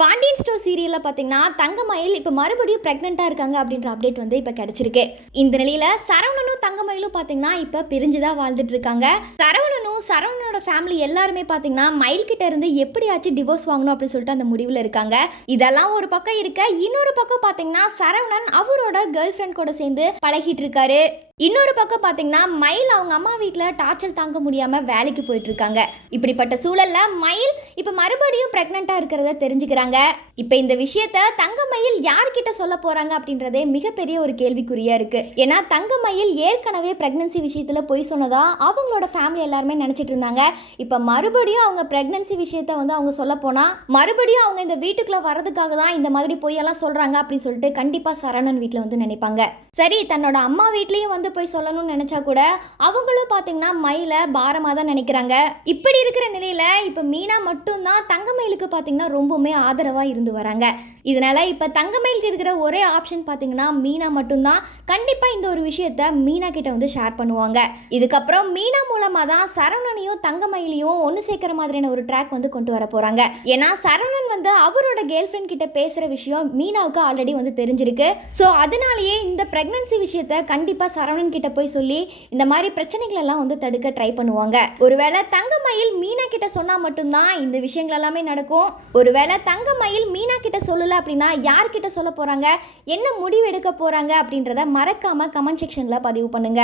Pandian store சீரியலில் பார்த்தீங்கன்னா தங்கமயில் இப்போ மறுபடியும் ப்ரெக்னெண்ட்டாக இருக்காங்க அப்படின்ற அப்டேட் வந்து இப்போ கிடச்சிருக்கு. இந்த நிலையில் சரவணனும் தங்கமயிலும் பார்த்தீங்கன்னா இப்போ பிரிஞ்சு தான் வாழ்ந்துட்டு இருக்காங்க. சரவணனோட ஃபேமிலி எல்லாருமே பார்த்தீங்கன்னா மயில் கிட்ட இருந்து எப்படியாச்சும் டிவோர்ஸ் வாங்கணும் அப்படின்னு சொல்லிட்டு அந்த முடிவில் இருக்காங்க. இதெல்லாம் ஒரு பக்கம் இருக்க, இன்னொரு பக்கம் பார்த்தீங்கன்னா சரவணன் அவரோட கேர்ள் ஃப்ரெண்ட் கூட சேர்ந்து பழகிட்டு இருக்காரு. இன்னொரு பக்கம் பார்த்தீங்கன்னா மயில் அவங்க அம்மா வீட்டில் டார்ச்சர் தாங்க முடியாமல் வேலைக்கு போயிட்டு இருக்காங்க. இப்படிப்பட்ட சூழல்ல மயில் இப்போ மறுபடியும் ப்ரெக்னெண்ட்டாக இருக்கிறத தெரிஞ்சுக்கிறாங்க. இப்போ இந்த விஷயத்த தங்கமயில் யார்கிட்ட சொல்ல போறாங்க அப்படின்றதே மிகப்பெரிய ஒரு கேள்விக்குறியா இருக்கு. ஏன்னா தங்கமயில் ஏற்கனவே பிரெக்னன்சி விஷயத்துல போய் சொன்னதா அவங்களோட ஃபேமிலி எல்லாருமே நினைச்சிட்டு இருந்தாங்க. இப்போ மறுபடியும் அவங்க பிரெக்னன்சி விஷயத்த வந்து அவங்க சொல்ல போனா மறுபடியும் அவங்க இந்த வீட்டுக்குள்ள வரதுக்காக தான் இந்த மாதிரி பொய்யெல்லாம் சொல்றாங்க அப்படின்னு சொல்லிட்டு கண்டிப்பா சரவணன் வீட்டில் வந்து நினைப்பாங்க. சரி, தன்னோட அம்மா வீட்லயும் வந்து போய் சொல்லணும்னு நினைச்சா கூட அவங்களும் பார்த்தீங்கன்னா மயில பாரமாக தான் நினைக்கிறாங்க. இப்படி இருக்கிற நிலையில இப்போ மீனா மட்டும்தான் தங்கமயிலுக்கு பார்த்தீங்கன்னா ரொம்பவுமே ஆதரவாக இருந்து வராங்க. இதனால இப்போ தங்கமயிலுக்கு இருக்கிற ஒரே ஆப்ஷன் பார்த்தீங்கன்னா மீனா மட்டும்தான். கண்டிப்பாக இந்த ஒரு விஷயத்த மீனா கிட்ட வந்து ஷேர் பண்ணுவாங்க. இதுக்கப்புறம் மீனா மூலமாக தான் சரவணனையும் தங்கமயிலையும் ஒன்று சேர்க்கிற மாதிரியான ஒரு ட்ராக் வந்து கொண்டு வர போகிறாங்க. ஏன்னா சரவணன் வந்து அவரோட கேர்ள் ஃப்ரெண்ட் கிட்ட பேசுகிற விஷயம் மீனாவுக்கு ஆல்ரெடி வந்து தெரிஞ்சிருக்கு. ஸோ அதனாலேயே இந்த பிரெக்னன்சி விஷயத்த கண்டிப்பாக சரவணன் கிட்ட போய் சொல்லி இந்த மாதிரி பிரச்சனைகள் எல்லாம் வந்து தடுக்க ட்ரை பண்ணுவாங்க. ஒருவேளை தங்கமயில் மீனா கிட்ட சொன்னா மட்டும்தான் இந்த விஷயங்கள் எல்லாமே நடக்கும். ஒருவேளை தங்கமயில் மீனா கிட்ட சொல்லல அப்படின்னா யார்கிட்ட சொல்ல போறாங்க, என்ன முடிவு எடுக்க போறாங்க அப்படின்றத மறக்காம கமெண்ட் செக்ஷன்ல பதிவு பண்ணுங்க.